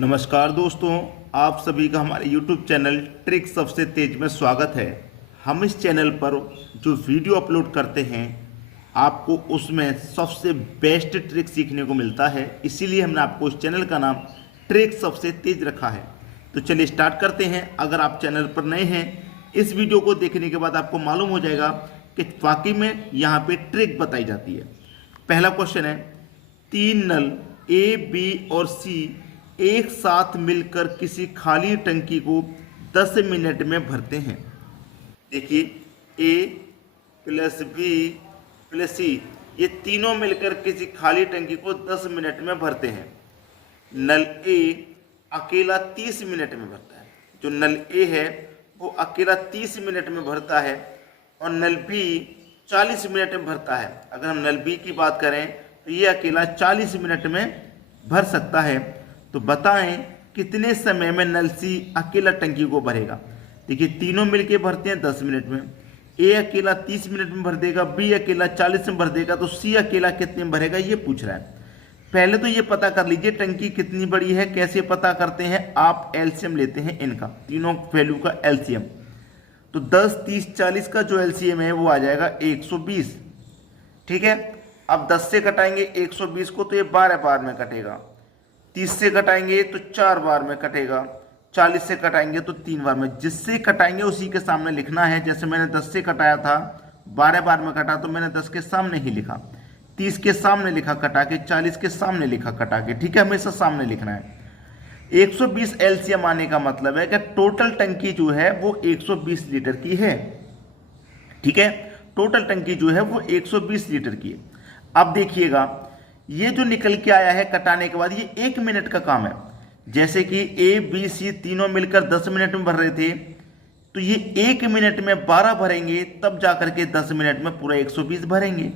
नमस्कार दोस्तों, आप सभी का हमारे YouTube चैनल ट्रिक सबसे तेज में स्वागत है। हम इस चैनल पर जो वीडियो अपलोड करते हैं आपको उसमें सबसे बेस्ट ट्रिक सीखने को मिलता है, इसीलिए हमने आपको इस चैनल का नाम ट्रिक सबसे तेज रखा है। तो चलिए स्टार्ट करते हैं। अगर आप चैनल पर नए हैं, इस वीडियो को देखने के बाद आपको मालूम हो जाएगा कि वाकई में यहाँ पे ट्रिक बताई जाती है। पहला क्वेश्चन है, 3 नल ए, बी और सी एक साथ मिलकर किसी खाली टंकी को 10 मिनट में भरते हैं। देखिए, ए प्लस बी प्लस सी, ये तीनों मिलकर किसी खाली टंकी को 10 मिनट में भरते हैं। नल ए अकेला 30 मिनट में भरता है। जो नल ए है वो अकेला 30 मिनट में भरता है और नल बी 40 मिनट में भरता है। अगर हम नल बी की बात करें तो ये अकेला 40 मिनट में भर सकता है। तो बताएं कितने समय में नल सी अकेला टंकी को भरेगा। देखिए, तीनों मिलके भरते हैं 10 मिनट में। ए अकेला 30 मिनट में भर देगा, बी अकेला 40 में भर देगा, तो सी अकेला कितने में भरेगा ये पूछ रहा है। पहले तो ये पता कर लीजिए टंकी कितनी बड़ी है। कैसे पता करते हैं, आप एलसीएम लेते हैं इनका, तीनों वैल्यू का एलसीएम। तो 10, 30, 40 का जो एलसीएम है वो आ जाएगा 120। ठीक है, अब 10 से कटाएंगे 120 को तो ये 12 बार में कटेगा। 30 से कटाएंगे तो 4 बार में कटेगा। 40 से कटाएंगे तो 3 बार में। जिससे कटाएंगे उसी के सामने लिखना है। जैसे मैंने 10 से कटाया था, 12 बार में कटा तो मैंने 10 के सामने ही लिखा, 30 के सामने लिखा कटा के, 40 के सामने लिखा कटा के। ठीक है, हमेशा सामने लिखना है। 120 एलसीएम आने का मतलब है कि टोटल टंकी जो है वो 120 लीटर की है। ठीक है, टोटल टंकी जो है वो 120 लीटर की है। अब देखिएगा, ये जो निकल के आया है कटाने के बाद, ये 1 मिनट का काम है। जैसे कि ए बी सी तीनों मिलकर 10 मिनट में भर रहे थे, तो ये 1 मिनट में 12 भरेंगे, तब जाकर के 10 मिनट में पूरा 120 भरेंगे।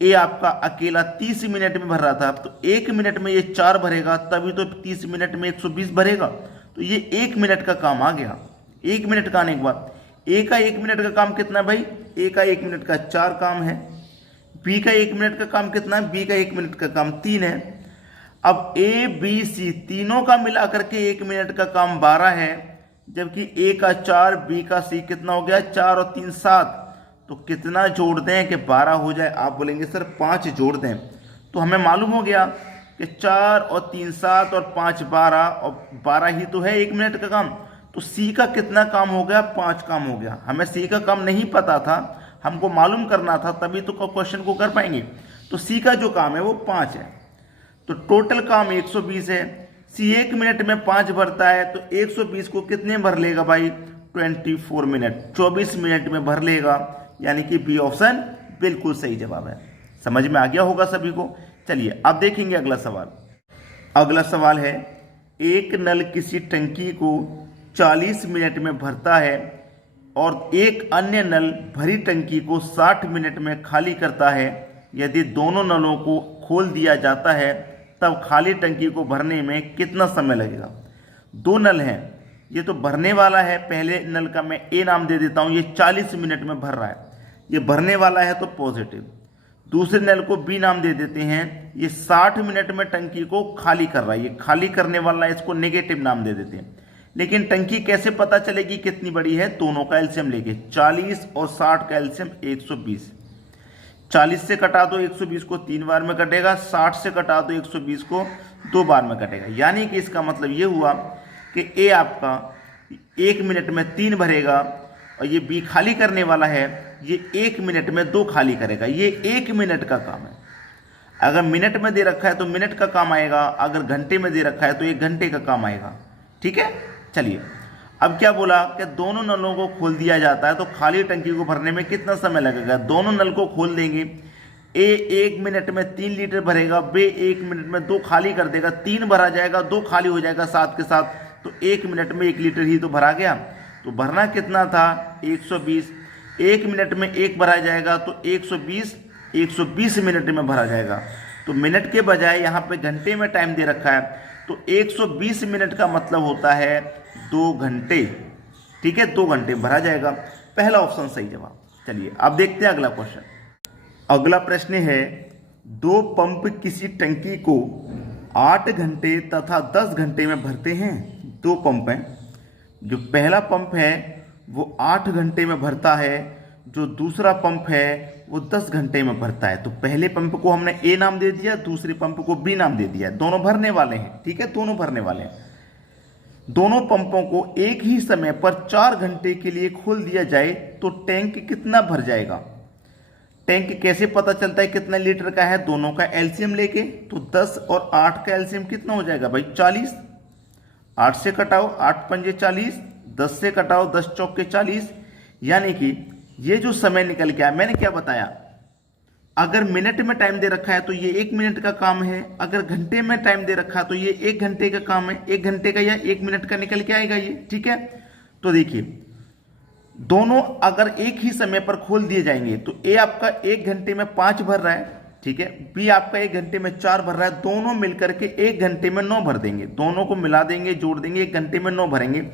ए आपका अकेला 30 मिनट में भर रहा था, तो 1 मिनट में ये 4 भरेगा, तभी तो 30 मिनट में 120 भरेगा। तो ये 1 मिनट का काम आ गया। 1 मिनट का आने के बाद ए का 1 मिनट का काम कितना है भाई? ए का 1 मिनट का 4 काम है। बी का 1 मिनट का काम कितना है? बी का 1 मिनट का काम 3 है। अब ए बी सी तीनों का मिलाकर के 1 मिनट का काम 12 है, जबकि ए का 4, बी का सी कितना हो गया? 4 और 3 7। तो कितना जोड़ दें कि 12 हो जाए? आप बोलेंगे सर 5 जोड़ दें। तो हमें मालूम हो गया कि 4 और 3 7 और 5 12, और 12 ही तो है 1 मिनट का काम। तो सी का कितना काम हो गया? 5 काम हो गया। हमें सी का काम नहीं पता था, हमको मालूम करना था, तभी तो क्वेश्चन को कर पाएंगे। तो सी का जो काम है वो 5 है। तो टोटल काम 120 है। सी 1 मिनट में 5 भरता है, तो 120 को कितने भर लेगा भाई? 24 मिनट, 24 मिनट में भर लेगा। यानी कि बी ऑप्शन बिल्कुल सही जवाब है। समझ में आ गया होगा सभी को। चलिए अब देखेंगे अगला सवाल। अगला सवाल है, एक नल किसी टंकी को 40 मिनट में भरता है और एक अन्य नल भरी टंकी को 60 मिनट में खाली करता है। यदि दोनों नलों को खोल दिया जाता है तब खाली टंकी को भरने में कितना समय लगेगा? 2 नल हैं, ये तो भरने वाला है। पहले नल का मैं ए नाम दे देता हूं, ये 40 मिनट में भर रहा है, ये भरने वाला है तो पॉजिटिव। दूसरे नल को बी नाम दे देते हैं, ये 60 मिनट में टंकी को खाली कर रहा है, ये खाली करने वाला है, इसको नेगेटिव नाम दे देते हैं। लेकिन टंकी कैसे पता चलेगी कितनी बड़ी है? दोनों का एलसीएम लेके, 40 और 60 का एलसीएम 120। 40 से कटा दो 120 को 3 बार में कटेगा, 60 से कटा दो 120 को 2 बार में कटेगा। यानी कि इसका मतलब ये हुआ कि ए आपका 1 मिनट में 3 भरेगा और ये बी खाली करने वाला है, ये 1 मिनट में 2 खाली करेगा। ये 1 मिनट का काम है। अगर मिनट में दे रखा है तो मिनट का काम आएगा, अगर घंटे में दे रखा है तो 1 घंटे का काम आएगा। ठीक है, चलिए अब क्या बोला कि दोनों नलों को खोल दिया जाता है तो खाली टंकी को भरने में कितना समय लगेगा? दोनों नल को खोल देंगे, ए 1 मिनट में 3 लीटर भरेगा, बे 1 मिनट में 2 खाली कर देगा, 3 भरा जाएगा, 2 खाली हो जाएगा साथ के साथ, तो 1 मिनट में 1 लीटर ही तो भरा गया। तो भरना कितना था? 120। 1 मिनट में 1 भरा जाएगा तो 120 मिनट में भरा जाएगा। तो मिनट के बजाय यहाँ पे घंटे में टाइम दे रखा है, तो 120 मिनट का मतलब होता है 2 घंटे। ठीक है, 2 घंटे भरा जाएगा। पहला ऑप्शन सही जवाब। चलिए अब देखते हैं अगला क्वेश्चन। अगला प्रश्न है, 2 पंप किसी टंकी को 8 घंटे तथा 10 घंटे में भरते हैं। दो पंप हैं, जो पहला पंप है वो 8 घंटे में भरता है, जो दूसरा पंप है वो 10 घंटे में भरता है। तो पहले पंप को हमने ए नाम दे दिया, दूसरे पंप को बी नाम दे दिया। दोनों भरने वाले हैं, ठीक है, दोनों भरने वाले हैं। दोनों पंपों को एक ही समय पर 4 घंटे के लिए खोल दिया जाए तो टैंक कितना भर जाएगा। टैंक कैसे पता चलता है कितना लीटर का है, दोनों का एलसीएम लेके। तो 10 और 8 का एलसीएम कितना हो जाएगा भाई 40। 8 से कटाओ 8 पंजे 40, 10 से कटाओ 10 चौके 40, यानी कि ये जो समय निकल गया, मैंने क्या बताया, अगर मिनट में टाइम दे रखा है तो ये 1 मिनट का काम है, अगर घंटे में टाइम दे रखा है तो ये 1 घंटे का काम है। 1 घंटे का या 1 मिनट का निकल के आएगा ये, ठीक है। तो देखिए दोनों अगर एक ही समय पर खोल दिए जाएंगे तो ए आपका 1 घंटे में 5 भर रहा है, ठीक है, बी आपका 1 घंटे में 4 भर रहा है। दोनों मिलकर के 1 घंटे में 9 भर देंगे। दोनों को मिला देंगे, जोड़ देंगे, 1 घंटे में 9 भरेंगे।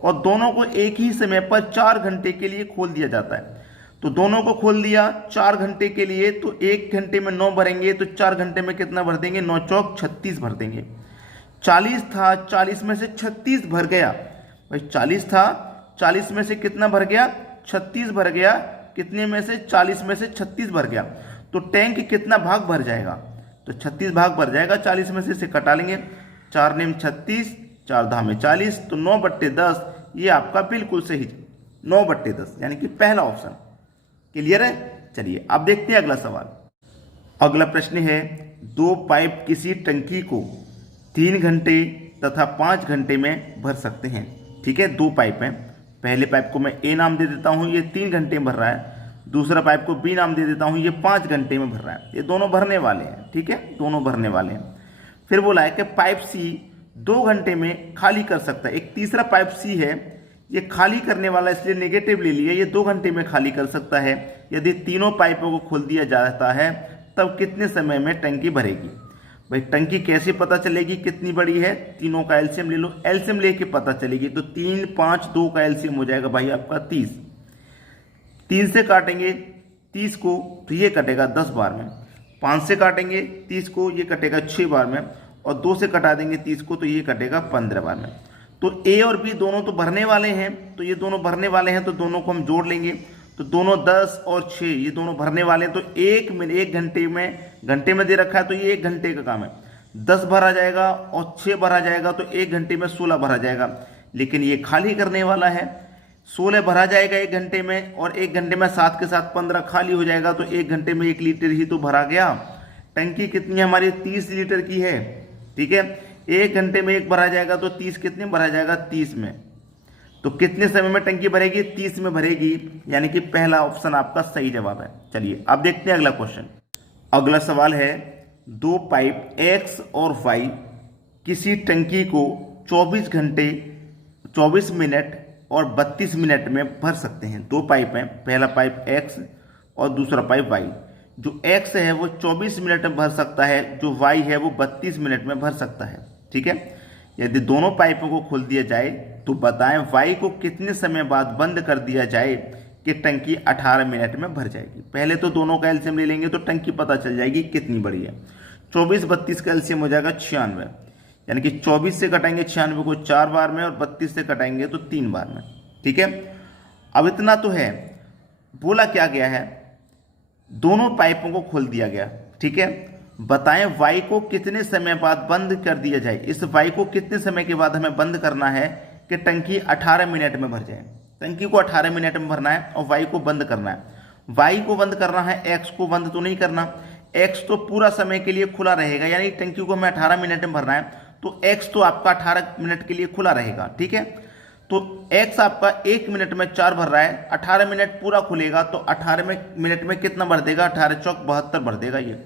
और दोनों को एक ही समय पर 4 घंटे के लिए खोल दिया जाता है। तो दोनों को खोल दिया 4 घंटे के लिए, तो 1 घंटे में 9 भरेंगे, तो 4 घंटे में कितना भर देंगे, 9 चौक 36 भर देंगे। 40 था, 40 में से 36 भर गया भाई। 40 था, 40 में से कितना भर गया, 36 भर गया। कितने में से, 40 में से 36 भर गया। तो टैंक कितना भाग भर जाएगा, तो 36 भाग भर जाएगा। 40 में से कटा लेंगे, 4 नेम 36, 4 धामे 40, तो 9/10 ये आपका बिल्कुल सही 9/10, यानी कि पहला ऑप्शन। क्लियर है। चलिए अब देखते हैं अगला सवाल। अगला प्रश्न है, 2 पाइप किसी टंकी को 3 घंटे तथा 5 घंटे में भर सकते हैं। ठीक है, 2 पाइप हैं। पहले पाइप को मैं ए नाम दे देता हूं, ये 3 घंटे में भर रहा है। दूसरा पाइप को बी नाम दे देता हूं, ये 5 घंटे में भर रहा है। ये दोनों भरने वाले हैं, ठीक है, दोनों भरने वाले हैं। फिर बोला है कि पाइप सी 2 घंटे में खाली कर सकता है। एक तीसरा पाइप सी है, ये खाली करने वाला, इसलिए नेगेटिव ले लिया। ये 2 घंटे में खाली कर सकता है। यदि तीनों पाइपों को खोल दिया जाता है तब कितने समय में टंकी भरेगी। भाई टंकी कैसे पता चलेगी कितनी बड़ी है, तीनों का एलसीएम ले लो। एलसीएम लेके पता चलेगी। तो 3, 5, 2 का एलसीएम हो जाएगा भाई आपका 30। 3 से काटेंगे 30 को तो ये कटेगा 10 बार में। 5 से काटेंगे 30 को, ये कटेगा 6 बार में। और 2 से कटा देंगे 30 को तो ये कटेगा 15 बार में। तो ए और बी दोनों तो भरने वाले हैं, तो ये दोनों भरने वाले हैं, तो दोनों को हम जोड़ लेंगे। तो दोनों 10 और 6 ये दोनों भरने वाले हैं। तो 1 घंटे में दे रखा है, तो ये 1 घंटे का काम है। 10 भरा जाएगा और 6 भरा जाएगा, तो 1 घंटे में 16 भरा जाएगा। लेकिन ये खाली करने वाला है, 16 भरा जाएगा 1 घंटे में, और 1 घंटे में 7 के साथ 15 खाली हो जाएगा। तो 1 घंटे में 1 लीटर ही तो भरा गया। टंकी कितनी हमारी 30 लीटर की है, ठीक है। 1 घंटे में 1 भरा जाएगा, तो 30 कितने भरा जाएगा, 30 में। तो कितने समय में टंकी भरेगी, 30 में भरेगी, यानी कि पहला ऑप्शन आपका सही जवाब है। चलिए अब देखते हैं अगला क्वेश्चन। अगला सवाल है, 2 पाइप X और Y किसी टंकी को 24 घंटे 24 मिनट और 32 मिनट में भर सकते हैं। 2 पाइप हैं, पहला पाइप X और दूसरा पाइप Y। जो X है वो 24 मिनट में भर सकता है, जो Y है वो 32 मिनट में भर सकता है, ठीक है। यदि दोनों पाइपों को खोल दिया जाए तो बताएं Y को कितने समय बाद बंद कर दिया जाए कि टंकी 18 मिनट में भर जाएगी। पहले तो दोनों का एलसीएम ले लेंगे तो टंकी पता चल जाएगी कितनी बड़ी है। 24, 32 का एलसीएम हो जाएगा 96, यानी कि 24 से कटाएंगे 96 को 4 बार में, और 32 से कटाएंगे तो 3 बार में, ठीक है। अब इतना तो है, बोला क्या गया है, दोनों पाइपों को खोल दिया गया, ठीक है। बताएं Y को कितने समय बाद बंद कर दिया जाए। इस Y को कितने समय के बाद हमें बंद करना है कि टंकी 18 मिनट में भर जाए। टंकी को 18 मिनट में भरना है और Y को बंद करना है। Y को बंद करना है, X को बंद तो नहीं करना। X तो पूरा समय के लिए खुला रहेगा, यानी टंकी को हमें 18 मिनट में भरना है, तो X तो आपका 18 मिनट के लिए खुला रहेगा, ठीक है। तो X आपका 1 मिनट में 4 भर रहा है, 18 मिनट पूरा खुलेगा, तो 18 मिनट में कितना भर देगा, 18 चौक 72 भर देगा ये,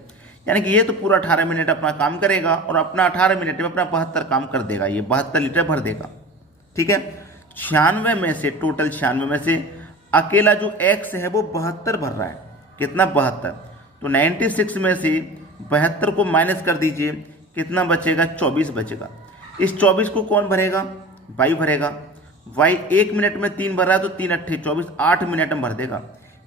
यानी कि ये तो पूरा 18 मिनट अपना काम करेगा और अपना 18 मिनट में अपना 72 काम कर देगा, ये 72 लीटर भर देगा, ठीक है। 96 में से, टोटल 96 में से अकेला जो X है वो 72 भर रहा है। कितना, 72। तो 96 में से 72 को माइनस कर दीजिए, कितना बचेगा, 24 बचेगा। इस 24 को कौन भरेगा, Y भरेगा। Y 1 मिनट में 3 भर रहा है, तो 3 अट्ठे 24, 8 मिनट में भर देगा।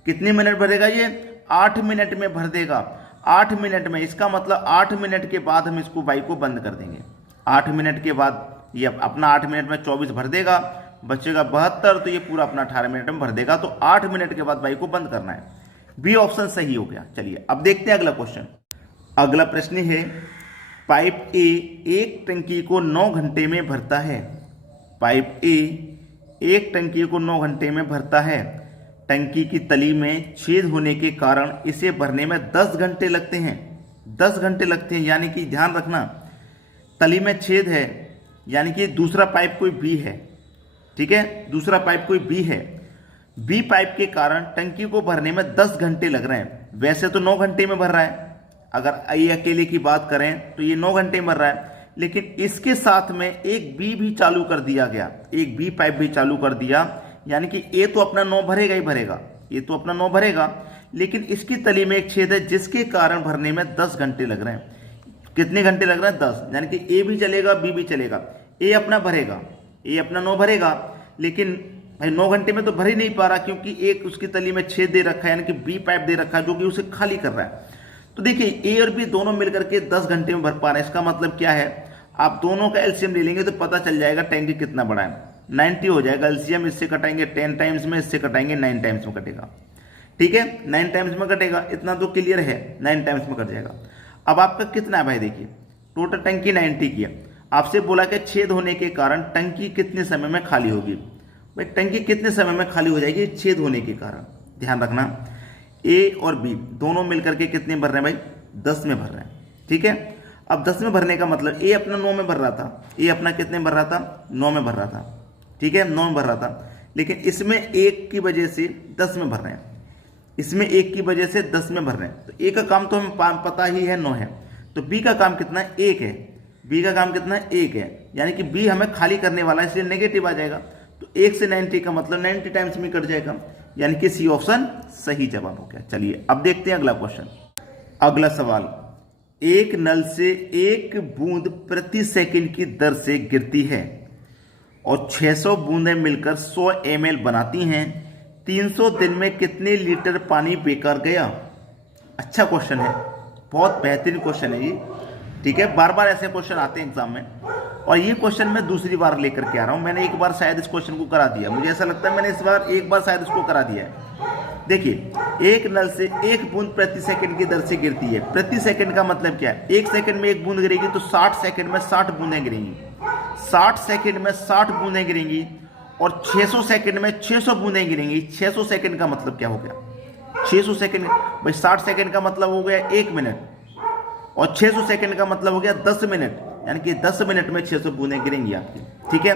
कितने मिनट भरेगा ये, 8 मिनट में भर देगा। 8 मिनट में, इसका मतलब 8 मिनट के बाद हम इसको वाई को बंद कर देंगे। 8 मिनट के बाद ये अपना 8 मिनट में 24 भर देगा, बचेगा 72, तो ये पूरा अपना 18 मिनट में भर देगा। तो 8 मिनट के बाद वाई को बंद करना है। बी ऑप्शन सही हो गया। चलिए अब देखते हैं अगला क्वेश्चन। अगला प्रश्न है, पाइप ए एक टंकी को 9 घंटे में भरता है। पाइप ए एक टंकी को 9 घंटे में भरता है। टंकी की तली में छेद होने के कारण इसे भरने में 10 घंटे लगते हैं। 10 घंटे लगते हैं, यानी कि ध्यान रखना, तली में छेद है, यानी कि दूसरा पाइप कोई बी है। ठीक है, दूसरा पाइप कोई बी है। बी पाइप के कारण टंकी को भरने में 10 घंटे लग रहे हैं। वैसे तो 9 घंटे में भर रहा है, अगर ये अकेले की बात करें तो ये 9 घंटे में भर रहा है, लेकिन इसके साथ में एक बी भी चालू कर दिया गया, एक बी पाइप भी चालू कर दिया, यानी कि ए तो अपना 9 भरेगा ही भरेगा, ये तो अपना 9 भरेगा, लेकिन इसकी तली में एक छेद है जिसके कारण भरने में 10 घंटे लग रहे हैं। कितने घंटे लग रहे हैं? 10, यानी कि ए भी चलेगा बी भी चलेगा। ए अपना भरेगा, ए अपना 9 भरेगा, लेकिन भाई 9 घंटे में तो भर ही नहीं पा रहा, क्योंकि एक उसकी तली में छेद दे रखा है, यानी कि बी पाइप दे रखा है जो कि उसे खाली कर रहा है। तो देखिए ए और बी दोनों मिलकर के 10 घंटे में भर पा रहे हैं। इसका मतलब क्या है, आप दोनों का एलसीएम ले लेंगे तो पता चल जाएगा टैंकी कितना बड़ा है। 90 हो जाएगा एलसीएम, इससे कटाएंगे 10 टाइम्स में, इससे कटाएंगे 9 टाइम्स में कटेगा। ठीक है, 9 टाइम्स में कटेगा, इतना तो क्लियर है, 9 टाइम्स में कट जाएगा। अब आपका कितना है भाई, देखिए टोटल टंकी 90 की है। आपसे बोला कि छेद होने के कारण टंकी कितने समय में खाली होगी। भाई टंकी कितने समय में खाली हो जाएगी छेद होने के कारण? ध्यान रखना, ए और बी दोनों मिलकर के कितने भर रहे हैं भाई? 10 में भर रहे हैं। ठीक है, अब 10 में भरने का मतलब ए अपना 9 में भर रहा था, ए अपना कितने भर रहा था? 9 में भर रहा था। ठीक है, 9 में भर रहा था, लेकिन इसमें 1 की वजह से 10 में भर रहे हैं, इसमें 1 की वजह से 10 में भर रहे हैं। तो ए का काम तो हमें पता ही है 9 है, तो बी का काम कितना है? 1 है। बी का काम कितना है? 1 है, यानी कि बी हमें खाली करने वाला है, इसलिए नेगेटिव आ जाएगा। तो 1 से 90 का मतलब 90 टाइम्स में कट जाएगा, यानी कि सी ऑप्शन सही जवाब हो गया। चलिए अब देखते हैं अगला क्वेश्चन। अगला सवाल, एक नल से 1 बूंद प्रति सेकंड की दर से गिरती है और 600 बूंदें मिलकर 100 ml बनाती हैं। 300 दिन में कितने लीटर पानी बेकार गया? अच्छा क्वेश्चन है, बहुत बेहतरीन क्वेश्चन है ये। ठीक है, बार बार ऐसे क्वेश्चन आते हैं एग्जाम में, और ये क्वेश्चन मैं दूसरी बार लेकर के आ रहा हूं। मैंने एक बार शायद इस क्वेश्चन को करा दिया, मुझे ऐसा लगता है मैंने इस बार एक बार शायद इसको करा दिया है। देखिए, एक नल से 1 बूंद प्रति सेकंड की दर से गिरती है। प्रति सेकंड का मतलब क्या है? 1 सेकंड में 1 बूंद गिरेगी तो 60 सेकंड में 60 बूंदें गिरेंगी। 60 सेकंड में 60 बूंदें गिरेंगी, और 600 सेकंड में 600 बूंदें गिरेंगी। 600 सेकंड का मतलब क्या हो गया? 600 सेकंड भाई 60 सेकंड का मतलब हो गया 1 मिनट, और 600 सेकंड का मतलब हो गया 10 मिनट, यानी कि 10 मिनट में 600 बूंदें गिरेंगी आपकी। ठीक है,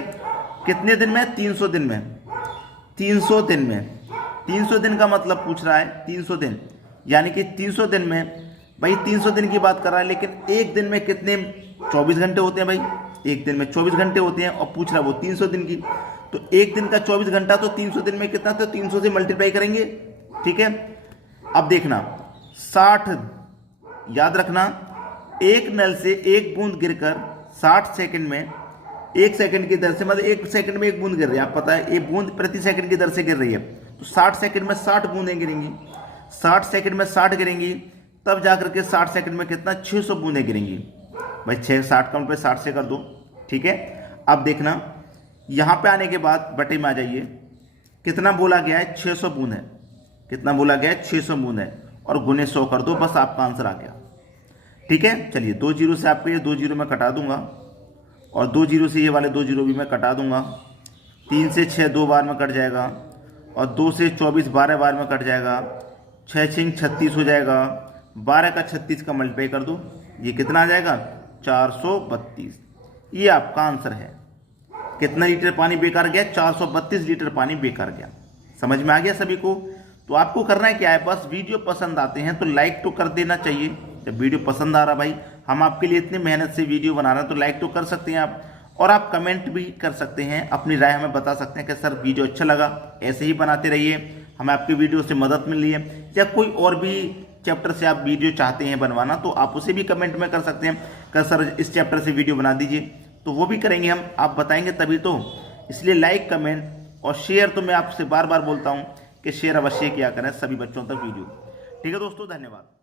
कितने दिन में? 300 दिन में। 300 दिन में, 300 दिन का मतलब पूछ रहा है 300 दिन, यानी कि 300 दिन में भाई 300 दिन की बात कर रहा है, लेकिन एक दिन में कितने? 24 घंटे होते हैं भाई, एक दिन में 24 घंटे होते हैं, और पूछ रहा वो 300 दिन की। तो एक दिन का 24 घंटा, तो 300 दिन में कितना? तो 300 से मल्टीप्लाई करेंगे। ठीक है, अब देखना 60, याद रखना, एक नल से 1 बूंद गिरकर 60 सेकंड में 1 सेकंड की दर से, मतलब 1 सेकंड में 1 बूंद गिर रही है, आप पता है 1 बूंद प्रति सेकंड की दर से गिर रही है, तो 60 सेकंड में 60 बूंदें गिरेंगी। 60 सेकंड में 60 गिरेंगी, तब जाकर के 60 सेकंड में कितना? 600 बूंदें गिरेंगी। भाई 60 का 60 से कर दो। ठीक है, अब देखना यहां पे आने के बाद बटे में आ जाइए, कितना बोला गया है? 600 बूंद है। कितना बोला गया है? 600 बूंद है, और गुने 100 कर दो, बस आपका आंसर आ गया। ठीक है, चलिए 2 जीरो से आपको ये 2 जीरो मैं कटा दूंगा, और 2 जीरो से ये वाले 2 जीरो भी मैं कटा दूंगा। 3 से 6 2 बार में कट जाएगा, और 2 से 24 12 बार में कट जाएगा। 6 6 36 हो जाएगा, 12 का 36 का मल्टीप्लाई कर दो, ये कितना आ जाएगा? 432। ये आपका आंसर है। कितना लीटर पानी बेकार गया? 432 लीटर पानी बेकार गया। समझ में आ गया सभी को? तो आपको करना है क्या है, बस वीडियो पसंद आते हैं तो लाइक तो कर देना चाहिए। जब वीडियो पसंद आ रहा भाई, हम आपके लिए इतनी मेहनत से वीडियो बना रहे हैं, तो लाइक तो कर सकते हैं आप, और आप कमेंट भी कर सकते हैं, अपनी राय हमें बता सकते हैं कि सर वीडियो अच्छा लगा, ऐसे ही बनाते रहिए, हमें आपकी वीडियो से मदद मिल रही है, या कोई और भी चैप्टर से आप वीडियो चाहते हैं बनवाना, तो आप उसे भी कमेंट में कर सकते हैं कि सर इस चैप्टर से वीडियो बना दीजिए, तो वो भी करेंगे हम, आप बताएंगे तभी तो। इसलिए लाइक, कमेंट और शेयर तो मैं आपसे बार बार बोलता हूँ कि शेयर अवश्य किया करें सभी बच्चों तक वीडियो। ठीक है दोस्तों, धन्यवाद।